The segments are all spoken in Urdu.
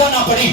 نظرانہ پڑی،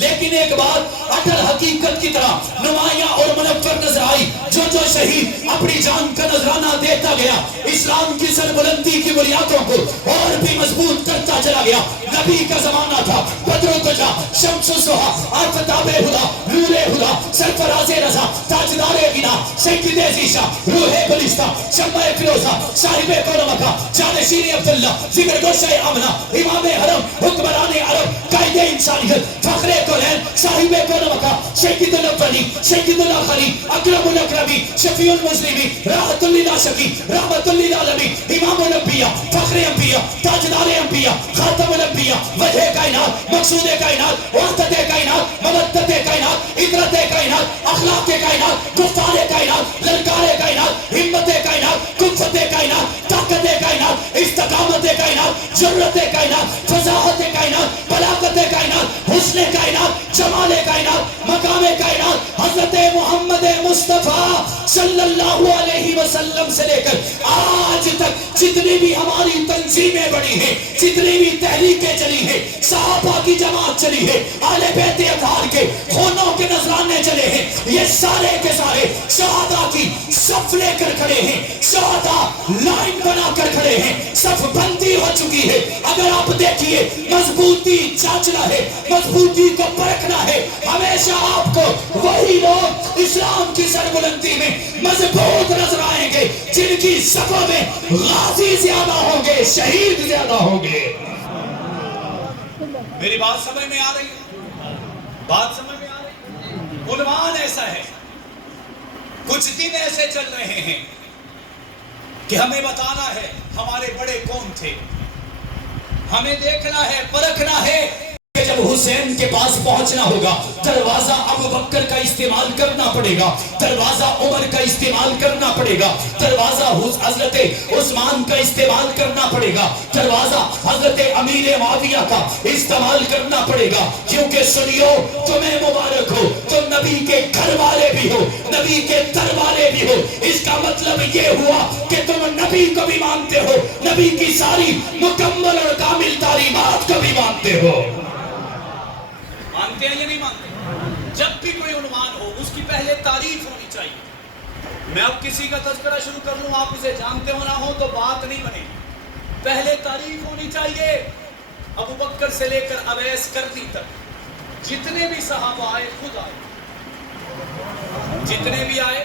لیکن ایک بات اٹل حقیقت کی طرح نمایاں اور منور نظر آئی، جو شہید اپنی جان کا نظرانہ دیتا گیا، اسلام کی سربلندی کی بنیادوں کو اور بھی مضبوط کرتا چلا گیا۔ نبی کا زمانہ تھا، بدر الدجا، شمس الضحیٰ، آفتاب ہدا، نور ہدا، سرفراز رضا، تاجدار غنا، سید ذیشاں، روح بلستہ، شمع فیروزہ، صاحب کون مکہ، جانشین عبداللہ، ذکر گوشہ آمنہ، امام حرم، حکمران عرب، قائد انسانیت، فخر کونین، صاحب کون مکہ، سید الاولی، سید الاخری، اکرم الاکرمی، شفیع المسلمین، راحت للعاشقین، رحمت للعالمین، امام الانبیاء، فخر انبیاء، تاجدار انبیاء، خاتم الانبیاء، وجہ کائنات، مقصود کائنات، وحدت کائنات، مودت کائنات، عبرت کائنات، اخلاق کائنات، گفتار کائنات، للکار کائنات، ہمت کائنات، قوت کائنات، طاقت کائنات، استقامت کائنات، جرت کائنات، فضاحت کائنات، بلاغت کائنات، حسن کائنات، جمال کائنات، مقام کائنات، حضرت محمد مصطفیٰ صلی اللہ علیہ وسلم سے لے کر آج تک جتنی بھی ہماری تنظیمیں بڑی ہیں، جتنی بھی تحریکیں چلی ہیں، صحابہ کی جماعت چلی ہے، اہل بیت اطہار کے خونوں کے نذرانے چلے ہیں، یہ سارے کے سارے شہداء کی صف لے کر کھڑے ہیں، شہداء لائن بنا کر کھڑے ہیں، صف بندی ہو چکی ہے۔ اگر آپ دیکھیے مضبوطی چاچنا ہے، مضبوطی کو پرکھنا ہے، ہمیشہ آپ کو وہی لوگ اسلام کی سربلندی میں مضبوط نظر آئیں گے جن کی صفوں میں غازی زیادہ ہوں گے، شہید زیادہ ہوں گے۔ میری بات سمجھ میں آ رہی ہے؟ بات سمجھ میں آ رہی ہے؟ عنوان ایسا ہے، کچھ دن ایسے چل رہے ہیں کہ ہمیں بتانا ہے ہمارے بڑے کون تھے، ہمیں دیکھنا ہے، پرکھنا ہے کہ جب حسین کے پاس پہنچنا ہوگا دروازہ ابو بکر کا استعمال کرنا پڑے گا، دروازہ عمر کا استعمال کرنا پڑے گا، دروازہ حضرت عثمان کا استعمال کرنا پڑے گا، دروازہ حضرت امیر معاویہ کا استعمال کرنا پڑے گا، کیونکہ سنیو تمہیں مبارک ہو، تم نبی کے گھر والے بھی ہو، نبی کے در والے بھی ہو، اس کا مطلب یہ ہوا کہ تم نبی کو بھی مانتے ہو، نبی کی ساری مکمل اور کامل تعلیمات کو بھی مانتے ہو۔ مانتے ہیں یا نہیں مانتے؟ جب بھی کوئی عنوان ہو اس کی پہلے تعریف ہونی چاہیے۔ میں اب کسی کا تذکرہ شروع کر لوں، آپ اسے جانتے ہو نہ ہو تو بات نہیں بنے گی، پہلے تعریف ہونی چاہیے۔ ابو بکر سے لے کر اویس کرنی تک جتنے بھی صحابہ آئے خود آئے، جتنے بھی آئے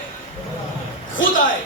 خود آئے،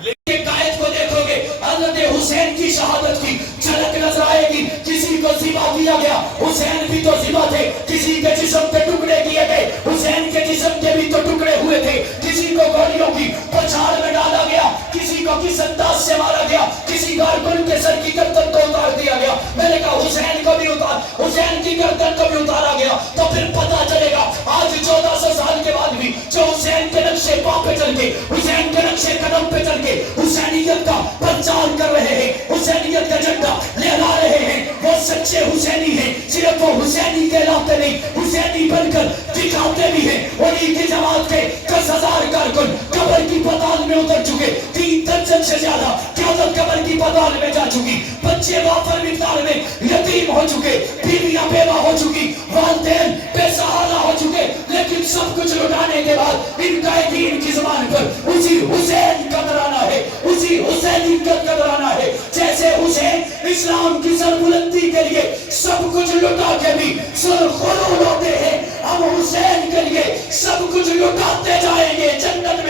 لیکن قائد کو دیکھو گے حضرت حسین کی شہادت کی جھلک نظر آئے گی۔ کسی کو ذبح کیا گیا، حسین بھی تو ذبح تھے، کسی کے جسم کے ٹکڑے کیے گئے، حسین کے جسم کے بھی تو ٹکڑے ہوئے تھے، کسی کو گولیوں کی بچھاڑ میں ڈالا گیا، کسی کو کس انداز سے مارا گیا، کسی کارکن کے سر کی گردن کو اتار دیا گیا۔ میں نے کہا حسین کو بھی اتار، حسین کی گردن کو بھی اتارا گیا، تو پھر پتہ چلے گا آج 1400 سال کے بعد بھی جو حسین کے نقشے پاؤں پہ چل کے، حسین کے نقشے قدم پہ چل کے حسینیت کا پرچار کر رہے ہیں، حسینیت کا جھنڈا لہرا رہے ہیں، وہ سچے حسینی ہیں، صرف وہ حسینی کہلاتے نہیں، حسینی بن کر دکھاتے بھی ہیں۔ انہی کی جماعت کے 10,000 کارکن قبر کی پتال میں اتر چکے، 3 درجن سے زیادہ قیادت قبر کی پتال میں جا چکی، بچے وافر مقدار میں یتیم ہو چکے، بیویاں بیوہ ہو چکی، والدین بے سہارا ہو چکے، لیکن سب کچھ لٹانے کے بعد ان قائدین کی زبان پر اسی حسین کا ترانہ ہے، اسی حسینی کا ترانہ ہے۔ جیسے حسین اسلام کی سربلندی کے لیے سب کچھ لٹا کے بھی سرخرو ہوتے ہیں، ہم حسین کے لیے سب کچھ لٹاتے جائیں گے، جنت